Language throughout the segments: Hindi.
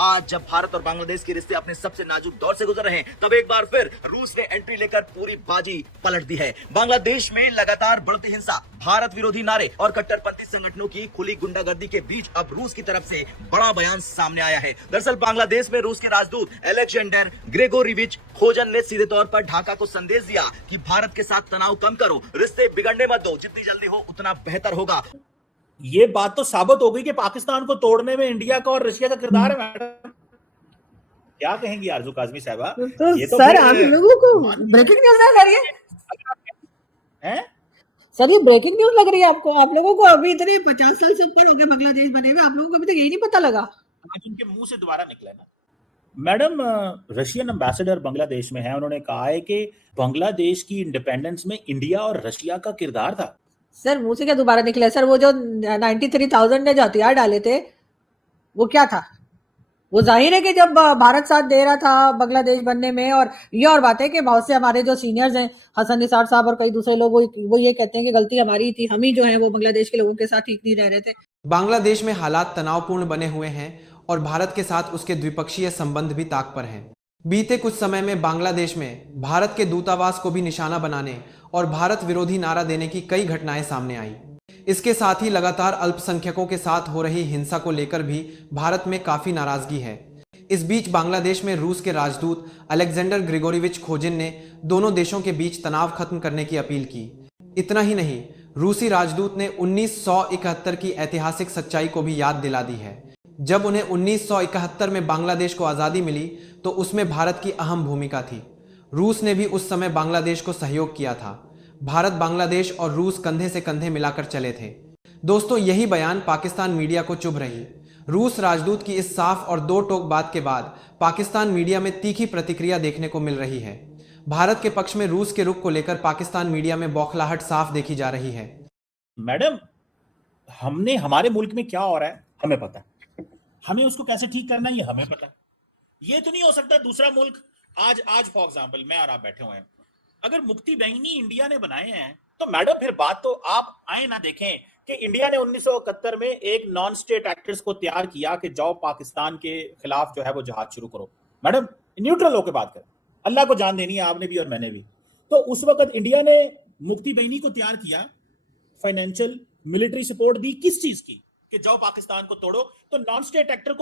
आज जब भारत और बांग्लादेश के रिश्ते अपने सबसे नाजुक दौर से गुजर रहे हैं, तब एक बार फिर रूस ने एंट्री लेकर पूरी बाजी पलट दी है। बांग्लादेश में लगातार बढ़ती हिंसा, भारत विरोधी नारे और कट्टरपंथी संगठनों की खुली गुंडागर्दी के बीच अब रूस की तरफ से बड़ा बयान सामने आया है। दरअसल बांग्लादेश में रूस के राजदूत अलेक्जेंडर ग्रेगोरिविच खोजन ने सीधे तौर पर ढाका को संदेश दिया कि भारत के साथ तनाव कम करो, रिश्ते बिगड़ने मत दो, जितनी जल्दी हो उतना बेहतर होगा। ये बात तो साबित हो गई कि पाकिस्तान को तोड़ने में इंडिया का और रशिया का किरदार है। मैडम क्या कहेंगी आरजू काजमी साहबा? तो ये तो सर आप लोगों को ब्रेकिंग न्यूज लग रही है। सर, ये ब्रेकिंग न्यूज लग रही है आपको? आप लोगों को अभी इतने 50 साल से ऊपर हो गए बांग्लादेश बने हुए, आप लोगों को अभी तक यही नहीं पता लगा? आज उनके मुंह से दोबारा निकला ना। मैडम, रशियन एम्बेसडर बांग्लादेश में है, उन्होंने कहा है कि बांग्लादेश की इंडिपेंडेंस में इंडिया और रशिया का किरदार था। सर मुंह से क्या दोबारा निकला? सर वो जो 93,000 ने जो हथियार डाले थे वो क्या था? वो जाहिर है कि जब भारत साथ दे रहा था बांग्लादेश बनने में, और ये और बात है कि बहुत से हमारे जो सीनियर्स हैं, हसन निसार साहब और कई दूसरे लोग, वो ये कहते हैं कि गलती हमारी थी, हम ही जो है वो बांग्लादेश के लोगों के साथ ठीक नहीं रह रहे थे। बांग्लादेश में हालात तनावपूर्ण बने हुए हैं और भारत के साथ उसके द्विपक्षीय संबंध भी ताक पर हैं। बीते कुछ समय में बांग्लादेश में भारत के दूतावास को भी निशाना बनाने और भारत विरोधी नारा देने की कई घटनाएं सामने आई। इसके साथ ही लगातार अल्पसंख्यकों के साथ हो रही हिंसा को लेकर भी भारत में काफी नाराजगी है। इस बीच बांग्लादेश में रूस के राजदूत अलेक्जेंडर ग्रिगोरिविच खोजिन ने दोनों देशों के बीच तनाव खत्म करने की अपील की। इतना ही नहीं, रूसी राजदूत ने 1971 की ऐतिहासिक सच्चाई को भी याद दिला दी है। जब उन्हें 1971 में बांग्लादेश को आज़ादी मिली तो उसमें भारत की अहम भूमिका थी। रूस ने भी उस समय बांग्लादेश को सहयोग किया था। भारत, बांग्लादेश और रूस कंधे से कंधे मिलाकर चले थे। दोस्तों, यही बयान पाकिस्तान मीडिया को चुभ रही। रूस राजदूत की इस साफ और दो टोक बात के बाद पाकिस्तान मीडिया में तीखी प्रतिक्रिया देखने को मिल रही है। भारत के पक्ष में रूस के रुख को लेकर पाकिस्तान मीडिया में बौखलाहट साफ देखी जा रही है। मैडम, हमारे मुल्क में क्या हो रहा है हमें पता है, हमें उसको कैसे ठीक करना है ये हमें पता है। ये तो नहीं हो सकता दूसरा मुल्क आज फॉर एग्जांपल मैं और आप बैठे हुए हैं, अगर मुक्ति बैंगनी इंडिया ने बनाए हैं तो मैडम फिर बात तो आप आए ना देखें कि इंडिया ने 1971 में एक नॉन स्टेट एक्टर्स को तैयार किया कि जाओ पाकिस्तान के खिलाफ जो है वो जहाद शुरू करो। मैडम, न्यूट्रल होकर बात करें, अल्लाह को जान देनी है आपने भी और मैंने भी। तो उस वक्त इंडिया ने मुक्ति बैंगनी को तैयार किया, फाइनेंशियल मिलिट्री सपोर्ट दी, किस चीज की? कि जाओ पाकिस्तान को तोड़ो। तो नॉन स्टेट एक्टर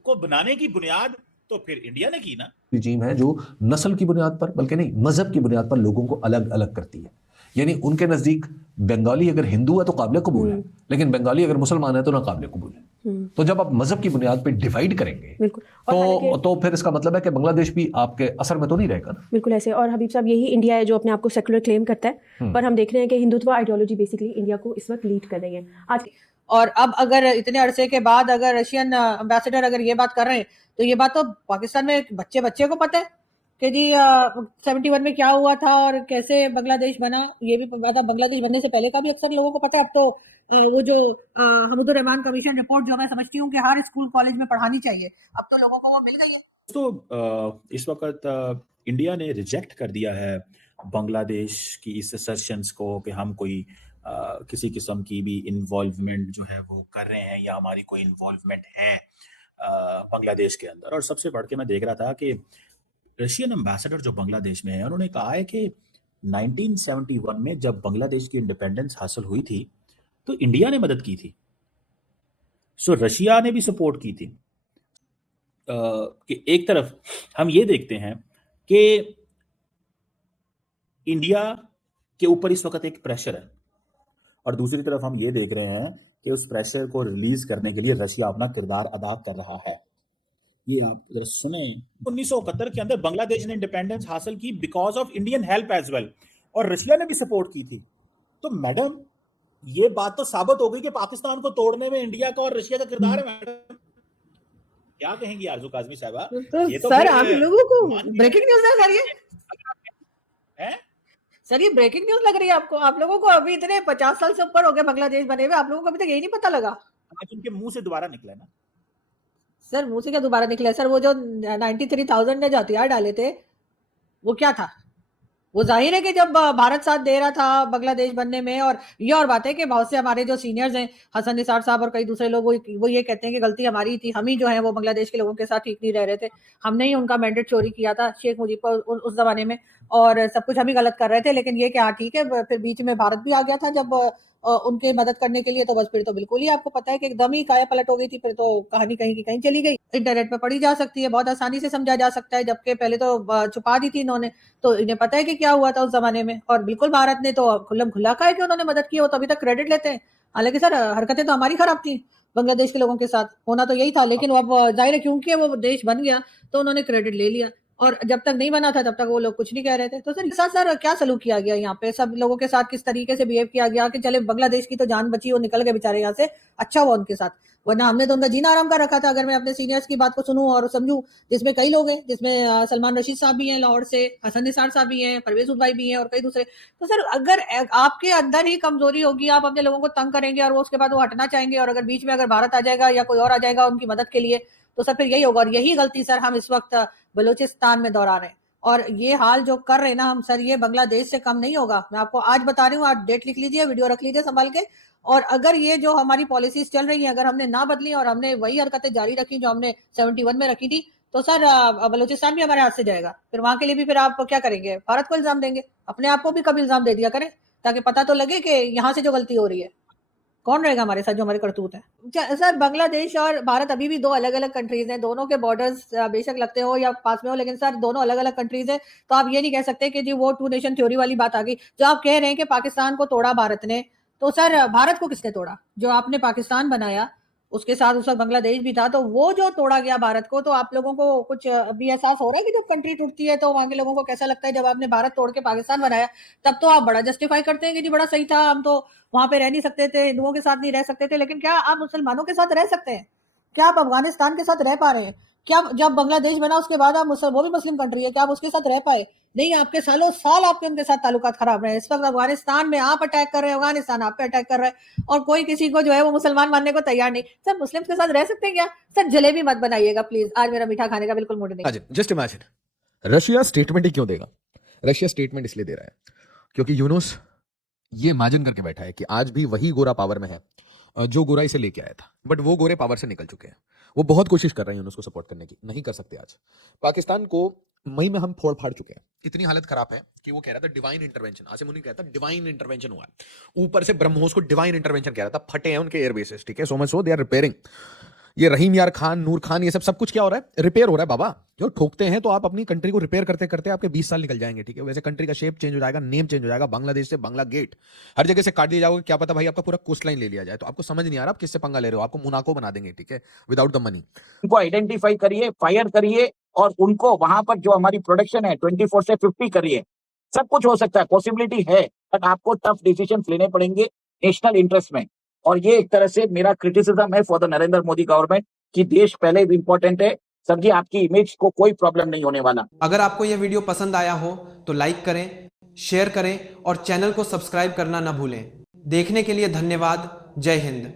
को बनाने की बुनियाद तो फिर इंडिया ने की ना। रिजीम है जो नस्ल की बुनियाद पर, बल्कि नहीं मजहब की बुनियाद पर लोगों को अलग अलग करती है। यानी उनके नजदीक बंगाली अगर हिंदू है तो काबिल कबूल है, लेकिन बंगाली अगर मुसलमान है तो ना काबिल कबूल है। तो जब आप मजहब की बुनियाद पर डिवाइड करेंगे तो फिर इसका मतलब है कि बांग्लादेश भी आपके असर में तो नहीं रहेगा ना। बिल्कुल ऐसे। और हबीब साहब, यही इंडिया है जो अपने आप को सेकुलर क्लेम करता है, पर हम देख रहे हैं कि हिंदुत्व आइडियोलॉजी बेसिकली इंडिया को इस वक्त लीड कर रही है आज। और अब अगर इतने अरसे के बाद अगर रशियन एम्बेसडर अगर ये बात कर रहे हैं तो ये बात तो पाकिस्तान में बच्चे को पता है कि जी 71 में क्या हुआ था और कैसे बांग्लादेश बना। ये भी पता, बांग्लादेश बनने से पहले का भी अक्सर लोगों को पता है। अब तो वो जो हमीदुर रहमान कमीशन रिपोर्ट जो मैं समझती हूँ कि हर स्कूल कॉलेज में पढ़ानी चाहिए, अब तो लोगों को वो मिल गई है। तो इस वक्त इंडिया ने रिजेक्ट कर दिया है बांग्लादेश की इस असर्शंस को कि हम कोई किसी किस्म की भी इन्वॉल्वमेंट जो है वो कर रहे हैं या हमारी कोई इन्वॉल्वमेंट है बांग्लादेश के अंदर। और सबसे बढ़ के मैं देख रहा था कि रशियन एम्बेसडर जो बांग्लादेश में है, उन्होंने कहा है कि 1971 में जब बांग्लादेश की इंडिपेंडेंस हासिल हुई थी तो इंडिया ने मदद की थी, सो रशिया ने भी सपोर्ट की थी। कि एक तरफ हम ये देखते हैं कि इंडिया के ऊपर इस वक्त एक प्रेशर है और दूसरी तरफ हम ये देख रहे हैं कि उस प्रेशर को रिलीज करने के लिए रशिया अपना किरदार अदा कर रहा है। ये आप जरा सुने। 1971 के अंदर बांग्लादेश ने इंडिपेंडेंस हासिल की बिकॉज ऑफ इंडियन हेल्प एज वेल, और रशिया ने भी सपोर्ट की थी। तो मैडम, ये बात तो साबित हो गई कि पाकिस्तान को तोड़ने में इंडिया का और रशिया का किरदार है। मैडम क्या कहेंगी आरजू काजमी साहबा? तो ये तो सर आप लोगों को ब्रेकिंग न्यूज लग रही है। सर, ये ब्रेकिंग न्यूज लग रही है आपको? आप लोगों को अभी इतने 50 साल से ऊपर हो गए बांग्लादेश बने हुए, आप लोगों को अभी तक यही नहीं पता लगा? आज उनके मुंह से दोबारा निकला ना। सर मुंह से क्या दोबारा निकला? सर वो जो 93,000 ने जो हथियार डाले थे वो क्या था? वो जाहिर है कि जब भारत साथ दे रहा था बांग्लादेश बनने में, और ये और बात है कि बहुत से हमारे जो सीनियर्स हैं, हसन निसार साहब और कई दूसरे लोग, वो ये कहते हैं कि गलती हमारी थी, हम ही जो है वो बांग्लादेश के लोगों के साथ ठीक नहीं रह रहे थे, हमने ही उनका मैंडेट चोरी किया था शेख मुजीब को उस जमाने में, और सब कुछ हम ही गलत कर रहे थे। लेकिन ये क्या, ठीक है, फिर बीच में भारत भी आ गया था जब उनके मदद करने के लिए, तो बस फिर तो बिल्कुल ही आपको पता है कि एकदम ही काया पलट हो गई थी, फिर तो कहानी कहीं की कहीं चली गई। इंटरनेट पे पढ़ी जा सकती है, बहुत आसानी से समझा जा सकता है, जबकि पहले तो छुपा दी थी इन्होंने, तो इन्हें पता है कि क्या हुआ था उस जमाने में। और बिल्कुल भारत ने तो खुल्लम खुल्ला कहा है कि उन्होंने मदद की, वो तो अभी तक क्रेडिट लेते हैं। हालांकि सर हरकतें तो हमारी खराब थी बांग्लादेश के लोगों के साथ, होना तो यही था, लेकिन अब जाहिर है क्योंकि वो देश बन गया तो उन्होंने क्रेडिट ले लिया, और जब तक नहीं बना था तब तक वो लोग कुछ नहीं कह रहे थे। तो सर साथ सर क्या सलूक किया गया यहाँ पे, सब लोगों के साथ किस तरीके से बिहेव किया गया कि चले बांग्लादेश की तो जान बची, वो निकल गए बेचारे यहाँ से, अच्छा हुआ उनके साथ, वरना हमने तो उनका जीना आराम कर रखा था। अगर मैं अपने सीनियर्स की बात को सुनूं और समझूं, जिसमें कई लोग हैं, जिसमें सलमान रशीद साहब भी हैं लाहौर से, हसन निसार साहब भी हैं, परवेज उद भाई भी हैं और कई दूसरे, तो सर अगर आपके अंदर ही कमजोरी होगी, आप अपने लोगों को तंग करेंगे और वो उसके बाद वो हटना चाहेंगे, और अगर बीच में अगर भारत आ जाएगा या कोई और आ जाएगा उनकी मदद के लिए, तो सर फिर यही होगा। और यही गलती सर हम इस वक्त बलूचिस्तान में दोहरा रहे हैं, और ये हाल जो कर रहे हैं ना हम सर, ये बांग्लादेश से कम नहीं होगा। मैं आपको आज बता रही हूँ, आज डेट लिख लीजिए, वीडियो रख लीजिए संभाल के, और अगर ये जो हमारी पॉलिसीज चल रही हैं अगर हमने ना बदली और हमने वही हरकतें जारी रखी जो हमने 71 में रखी थी, तो सर बलूचिस्तान भी हमारे हाथ से जाएगा। फिर वहां के लिए भी फिर आप क्या करेंगे, भारत को इल्जाम देंगे, अपने आप को भी कभी इल्जाम दे दिया करें, ताकि पता तो लगे कि यहाँ से जो गलती हो रही है, कौन रहेगा हमारे साथ जो हमारे करतूत है। सर बांग्लादेश और भारत अभी भी दो अलग अलग कंट्रीज हैं, दोनों के बॉर्डर्स बेशक लगते हो या पास में हो, लेकिन सर दोनों अलग अलग कंट्रीज है। तो आप ये नहीं कह सकते कि जी वो टू नेशन थ्योरी वाली बात आ गई। जो आप कह रहे हैं कि पाकिस्तान को तोड़ा भारत ने, तो सर भारत को किसने तोड़ा? जो आपने पाकिस्तान बनाया उसके साथ उस वक्त बांग्लादेश भी था, तो वो जो तोड़ा गया भारत को, तो आप लोगों को कुछ अभी एहसास हो रहा है कि जब कंट्री टूटती है तो वहां के लोगों को कैसा लगता है? जब आपने भारत तोड़ के पाकिस्तान बनाया तब तो आप बड़ा जस्टिफाई करते हैं कि जी बड़ा सही था, हम तो वहां पे रह नहीं सकते थे, हिंदुओं के साथ नहीं रह सकते थे, लेकिन क्या आप मुसलमानों के साथ रह सकते हैं? क्या आप अफगानिस्तान के साथ रह पा रहे हैं? क्या जब बांग्लादेश बना उसके बाद आप वो भी मुस्लिम कंट्री है, क्या आप उसके साथ रह पाए? नहीं, आपके सालों साल आपके उनके साथ ताल्लुकात खराब रहे। इस वक्त अफगानिस्तान में आप अटैक कर रहे हैं, अफगानिस्तान आप पे अटैक कर रहा है, और कोई किसी को जो है वो मुसलमान मानने को तैयार नहीं। सर मुस्लिम के साथ रह सकते हैं क्या? सर जलेबी मत बनाइएगा प्लीज, आज मेरा मीठा खाने का बिल्कुल मूड नहीं। जस्ट इमेजिन रशिया स्टेटमेंट ही क्यों देगा? रशिया स्टेटमेंट इसलिए दे रहा है क्योंकि यूनुस ये इमेजिन करके बैठा है कि आज भी वही गोरा पावर में है जो गोरा इसे लेके आया था, बट वो गोरे पावर से निकल चुके हैं। वो बहुत कोशिश कर रहे हैं उसको सपोर्ट करने की, नहीं कर सकते। आज पाकिस्तान को मई में हम फोड़ फाड़ चुके हैं, इतनी हालत खराब है कि वो कह रहा था डिवाइन इंटरवेंशन, आसिम मुनी कहता डिवाइन इंटरवेंशन हुआ है, ऊपर से ब्रह्मोस को डिवाइन इंटरवेंशन कह रहा था, फटे हैं उनके एयरबेसेस, ठीक है, so much so they are repairing. ये रहीम यार खान, नूर खान, ये सब कुछ क्या हो रहा है? रिपेयर हो रहा है बाबा। जो ठोकते हैं तो आप अपनी कंट्री को रिपेयर करते करते आपके 20 साल निकल जाएंगे, ठीक है। वैसे कंट्री का शेप चेंज हो जाएगा, नेम चेंज हो जाएगा, बांग्लादेश से बांग्ला गेट, हर जगह से काट दिया जाओगे, क्या पता भाई आपका पूरा कोस्ट लाइन ले लिया जाए। तो आपको समझ नहीं आ रहा आप किससे पंगा ले रहे हो, आपको मुनाको बना देंगे, ठीक है, विदाउट द मनी। उनको आइडेंटिफाई करिए, फायर करिए, और उनको वहां पर जो हमारी प्रोडक्शन है 24 से 50 करिए। सब कुछ हो सकता है, पॉसिबिलिटी है, बट आपको टफ डिसीजन लेने पड़ेंगे नेशनल इंटरेस्ट में। और ये एक तरह से मेरा क्रिटिसिज्म है for the Narendra Modi government कि देश पहले भी इंपॉर्टेंट है। सर जी आपकी इमेज को कोई प्रॉब्लम नहीं होने वाला। अगर आपको यह वीडियो पसंद आया हो तो लाइक करें, शेयर करें और चैनल को सब्सक्राइब करना ना भूलें। देखने के लिए धन्यवाद। जय हिंद।